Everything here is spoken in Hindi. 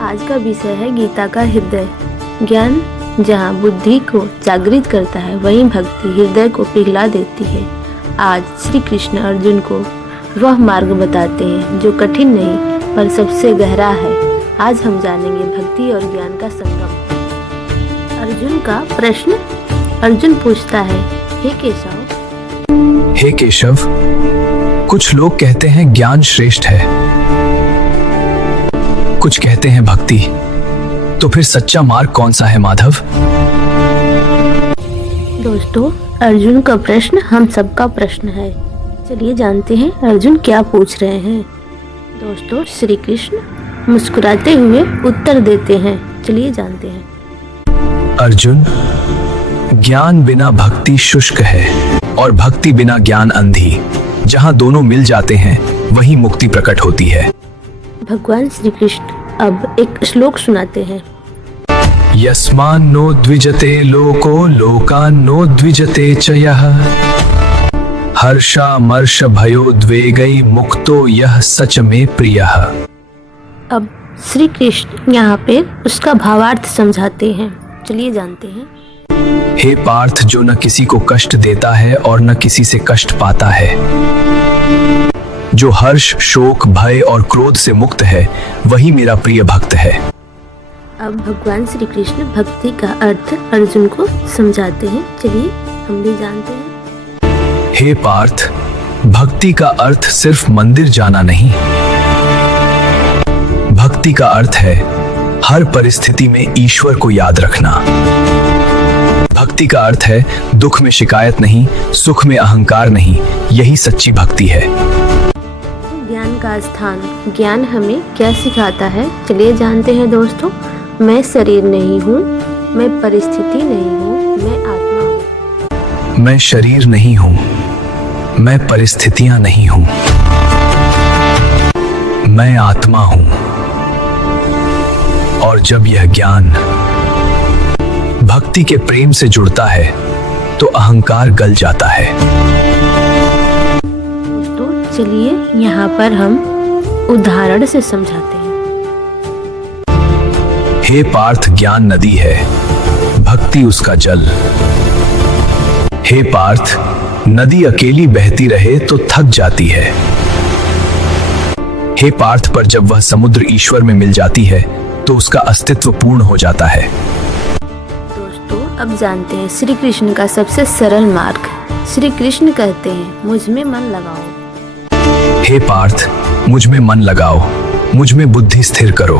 आज का विषय है गीता का हृदय। ज्ञान जहाँ बुद्धि को जागृत करता है, वहीं भक्ति हृदय को पिघला देती है। आज श्री कृष्ण अर्जुन को वह मार्ग बताते हैं जो कठिन नहीं पर सबसे गहरा है। आज हम जानेंगे भक्ति और ज्ञान का संगम। अर्जुन का प्रश्न। अर्जुन पूछता है, हे केशव। हे केशव, कुछ लोग कहते हैं ज्ञान श्रेष्ठ है, कुछ कहते हैं भक्ति, तो फिर सच्चा मार्ग कौन सा है माधव? दोस्तों, अर्जुन का प्रश्न हम सबका प्रश्न है। चलिए जानते हैं अर्जुन क्या पूछ रहे हैं। दोस्तों, श्री कृष्ण मुस्कुराते हुए उत्तर देते हैं। चलिए जानते हैं। अर्जुन, ज्ञान बिना भक्ति शुष्क है और भक्ति बिना ज्ञान अंधी। जहाँ दोनों मिल जाते हैं वहीं मुक्ति प्रकट होती है। भगवान श्री कृष्ण अब एक श्लोक सुनाते हैं। यस्मान्नो द्विजते लोको लोकान्नो द्विजते च यः हर्षामर्ष भयोद्वेगै मुक्तो यः सच में प्रियः। अब श्री कृष्ण यहाँ पे उसका भावार्थ समझाते हैं। चलिए जानते हैं। हे पार्थ, जो न किसी को कष्ट देता है और न किसी से कष्ट पाता है, जो हर्ष, शोक, भय और क्रोध से मुक्त है, वही मेरा प्रिय भक्त है। अब भगवान श्री कृष्ण भक्ति का अर्थ अर्जुन को समझाते हैं। चलिए हम भी जानते हैं। हे पार्थ, भक्ति का अर्थ सिर्फ मंदिर जाना नहीं। भक्ति का अर्थ है हर परिस्थिति में ईश्वर को याद रखना। भक्ति का अर्थ है दुख में शिकायत नहीं, सुख में अहंकार नहीं। यही सच्ची भक्ति है। ज्ञान का स्थान। ज्ञान हमें क्या सिखाता है? चलिए जानते हैं दोस्तों। मैं शरीर नहीं हूँ, मैं परिस्थिति नहीं हूँ, मैं आत्मा हूँ। मैं शरीर नहीं हूँ, मैं परिस्थितियां नहीं हूँ, मैं आत्मा हूँ। और जब यह ज्ञान भक्ति के प्रेम से जुड़ता है तो अहंकार गल जाता है। तो चलिए यहाँ पर हम उदाहरण से समझाते हैं। हे पार्थ, ज्ञान नदी है, भक्ति उसका जल। हे पार्थ, नदी अकेली बहती रहे तो थक जाती है। हे पार्थ, पर जब वह समुद्र ईश्वर में मिल जाती है तो उसका अस्तित्व पूर्ण हो जाता है। दोस्तों, अब जानते हैं श्री कृष्ण का सबसे सरल मार्ग। श्री कृष्ण कहते हैं, मुझ में मन लगाओ। हे पार्थ, मुझ में मन लगाओ, मुझ में बुद्धि स्थिर करो।